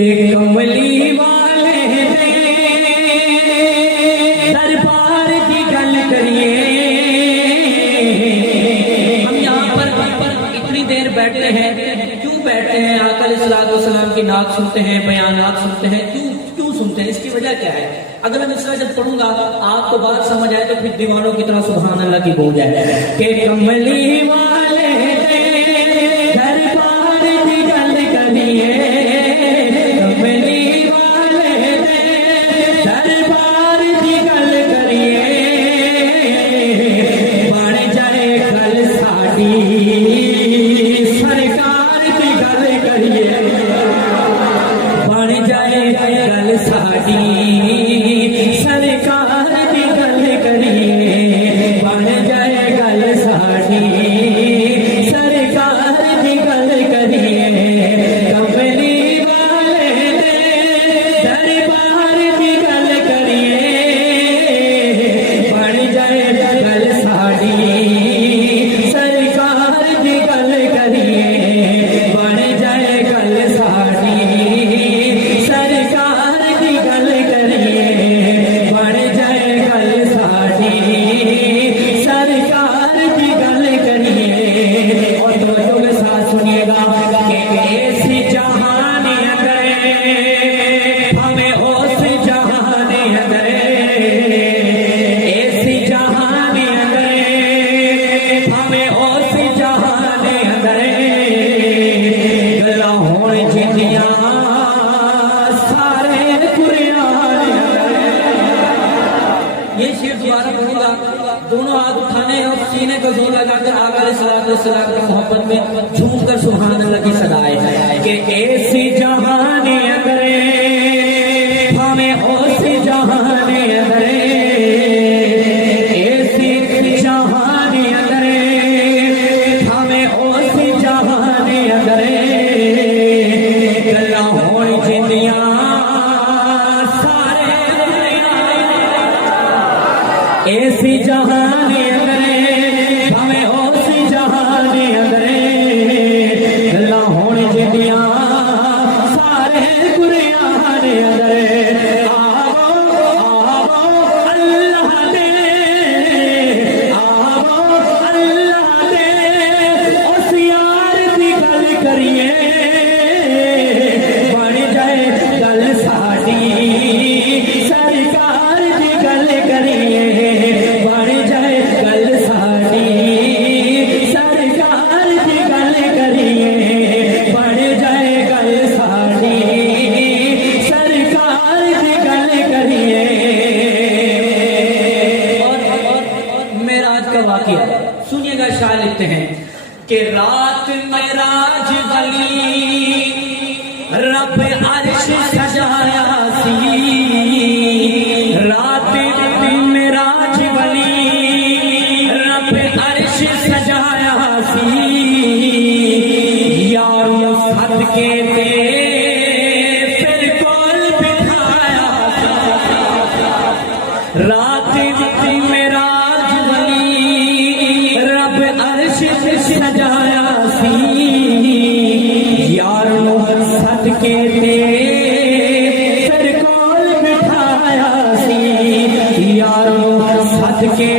के कमली वाले दरबार की गल करिए। हम यहाँ पर इतनी देर बैठते हैं, क्यों बैठते हैं? आका अलैहिस्सलाम की नात सुनते हैं, बयानात सुनते हैं, क्यों सुनते हैं? इसकी वजह क्या है? अगर मैं इसका जब पढ़ूंगा आपको बात समझ आए तो फिर दीवानों की तरह सुभान अल्लाह की बोल जाए कि कमली वाले दरबार की गल करिए, कमली वाले दरबार की गल करिए, बन जाए गल साडी सरकार की गल करिए, बन जाए गल साडी सरकार की गल करिए, बन जाए गल साडी सरकार की गल करिए, कमली वाले दरबार की गल करिए, बन जाए गल साडी सरकार की गल करिए, बन जाए गल साडी सरकार की गल करिए, बन जाए गल साडी सरकार की गल करिए। और दोस्तों के साथ सुनिएगा कि ऐसी जहान अगर हमें होश जहान अगर ऐसी जहान अगर हमें होश जहान अगर गला होने जिंदियां सारे कुरान। ये शेर दोबारा पढ़ूंगा, दोनों हाथ उठाने और सीने को जोर लगाकर आका अलैहिस्सलाम की मोहब्बत में झूम कर सुभान अल्लाह की सदाए कि ऐसी जहान अगर हमें होश जहान अगर ऐसी जहान अगर हमें होश जहान अगर गल्ला होने जिंदियां सारे ऐसी जहान अगर हमें होश जहान अगर गल्ला होने जिंदियां सारे कुरान अगर करिए, बन जाए गल साडी सरकार की गल करिए, बन जाए गल साडी सरकार की गल करिए, बन जाए गल साडी सरकार की गल करिए। और मेराज का वाकया सुनिएगा, शाह लिखते हैं कि रात मेराज वाली रब अर्श सजाया सी, रात मेराज वाली रब अर्श सजाया सी, यारों सदके ते फिर कोल बिठाया सी, रात मेराज वाली रब अर्श सजाया सी, यारों सदके ते फिर कोल बिठाया सी, यारों सदके